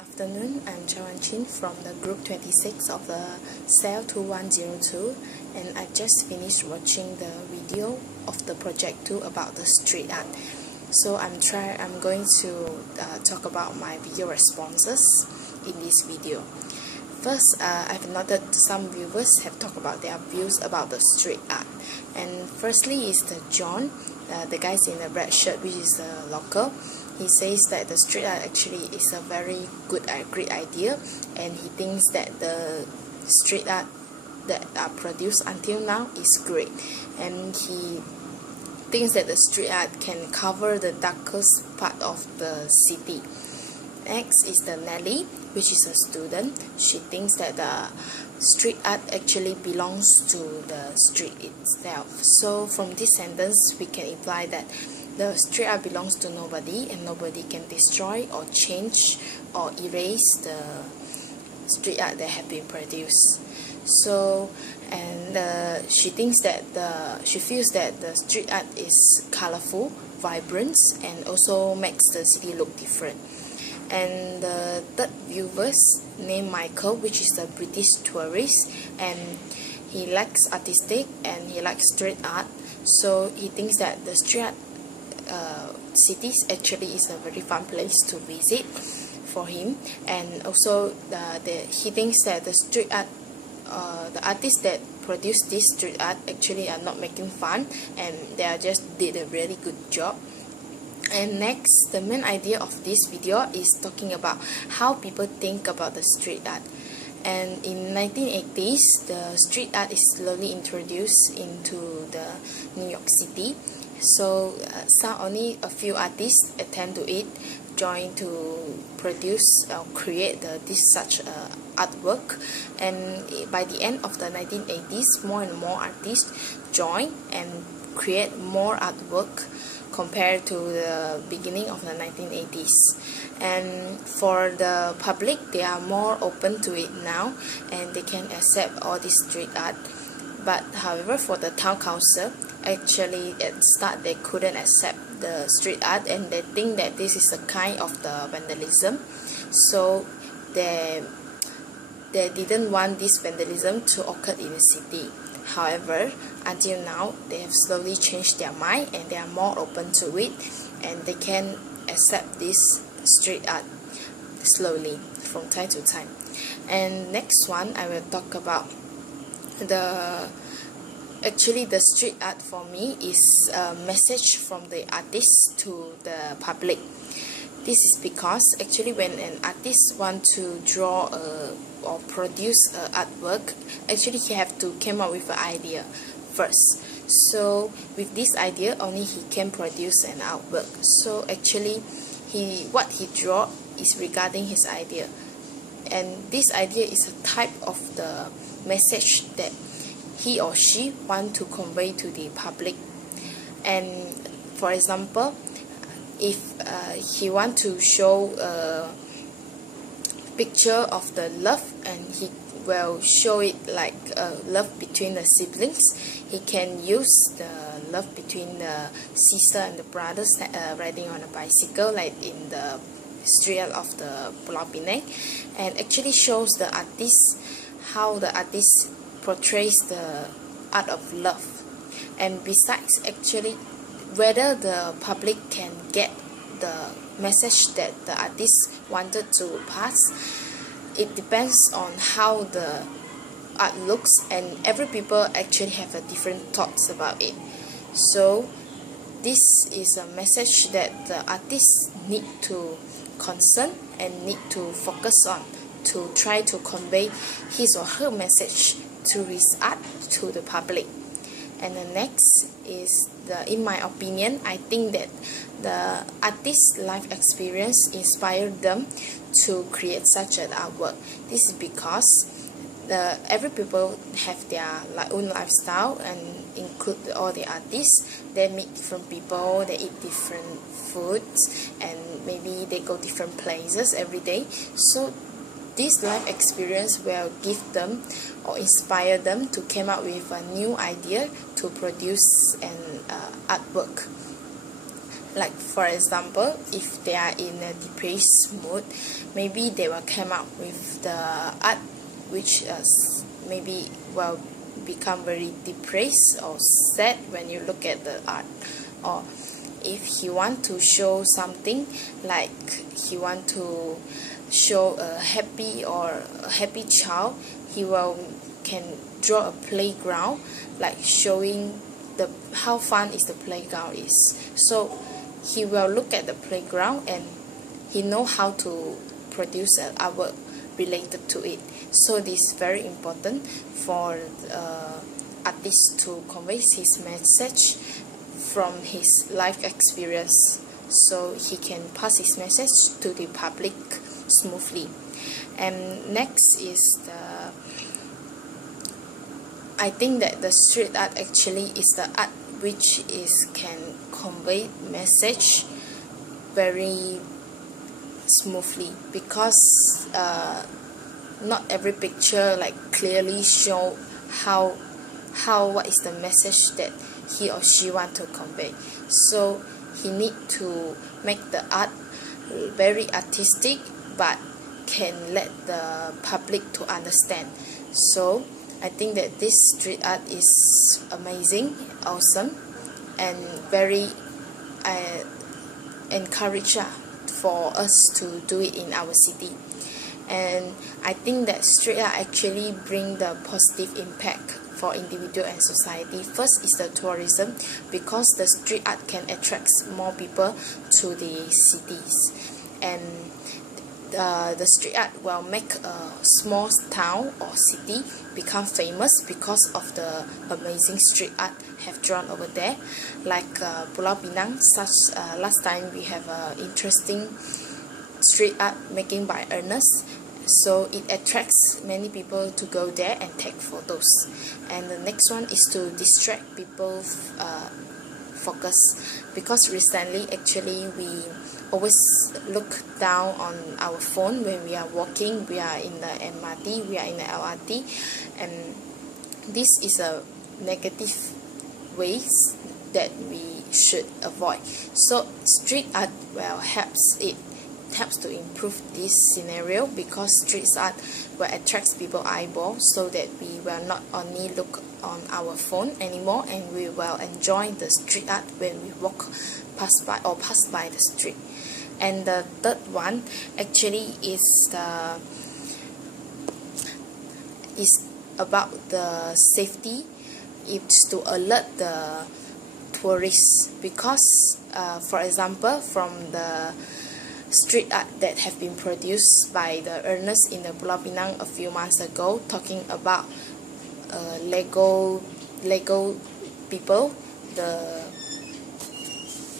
afternoon, I'm Chawan Chin from the group 26 of the cell 2102, and I just finished watching the video of the project 2 about the street art. So I'm going to talk about my video responses in this video. First, I've noted some viewers have talked about their views about the street art. And firstly is the John, the guys in the red shirt, which is a local. He says that the street art actually is a very great idea, and he thinks that the street art that are produced until now is great, and he thinks that the street art can cover the darkest part of the city. Next is the Nelly, which is a student. She thinks that the street art actually belongs to the street itself. So from this sentence we can imply that the street art belongs to nobody, and nobody can destroy or change or erase the street art that have been produced. So, and she thinks that she feels that the street art is colorful, vibrant, and also makes the city look different. And the third viewer named Michael, which is a British tourist, and he likes artistic and he likes street art. So he thinks that the street art cities actually is a very fun place to visit for him, and also he thinks that the street art, the artists that produce this street art actually are not making fun, and they are just did a really good job. And next, the main idea of this video is talking about how people think about the street art. And in 1980s, the street art is slowly introduced into the New York City. So only a few artists attend to it, join to produce or create such artwork. And by the end of the 1980s, more and more artists join and create more artwork compared to the beginning of the 1980s. And for the public, they are more open to it now, and they can accept all this street art. But however, for the town council, actually at the start they couldn't accept the street art, and they think that this is a kind of the vandalism. So they didn't want this vandalism to occur in the city. However, until now, they have slowly changed their mind, and they are more open to it, and they can accept this street art slowly from time to time. And next one, I will talk about the street art for me is a message from the artist to the public. This is because actually when an artist wants to draw or produce an artwork, actually he have to come up with an idea first. So with this idea, only he can produce an artwork. So actually what he draw is regarding his idea, and this idea is a type of the message that he or she want to convey to the public. And for example, if he want to show a picture of the love, and he will show it like love between the siblings, he can use the love between the sister and the brothers riding on a bicycle, like in the street of the Pulau Pinang, and actually shows the artist how the artist portrays the art of love. And besides, actually whether the public can get the message that the artist wanted to pass, it depends on how the art looks, and every people actually have a different thoughts about it. So this is a message that the artists need to concern and need to focus on to try to convey his or her message through his art to the public. And the next is in my opinion, I think that the artist's life experience inspired them to create such an artwork. This is because every people have their own lifestyle, and include all the artists. They meet different people, they eat different foods, and maybe they go different places every day. So this life experience will give them or inspire them to come up with a new idea to produce an artwork. Like for example, if they are in a depressed mood, maybe they will come up with the art which maybe will become very depressed or sad when you look at the art. Or if he want to show something, like he want to show a happy child, he can draw a playground, like showing how fun is the playground is. So he will look at the playground and he know how to produce an artwork related to it. So this is very important for artist to convey his message from his life experience, so he can pass his message to the public smoothly. And next is I think that the street art actually is the art which can convey message very smoothly, because not every picture like clearly show what is the message that he or she want to convey. So he need to make the art very artistic but can let the public to understand. So I think that this street art is amazing, awesome, and very encouraging for us to do it in our city. And I think that street art actually bring the positive impact for individual and society. First is the tourism, because the street art can attract more people to the cities, and the street art will make a small town or city become famous because of the amazing street art have drawn over there. Like Pulau Pinang, last time we have interesting street art making by Ernest, so it attracts many people to go there and take photos. And the next one is to distract people focus, because recently actually we always look down on our phone when we are walking, we are in the MRT, we are in the LRT, and this is a negative ways that we should avoid. So street art helps to improve this scenario, because street art will attract people eyeball, so that we will not only look on our phone anymore, and we will enjoy the street art when we pass by the street. And the third one actually is about the safety. It's to alert the tourists, because for example, from the street art that have been produced by the Ernest in the Pulau Pinang a few months ago, talking about Lego people, the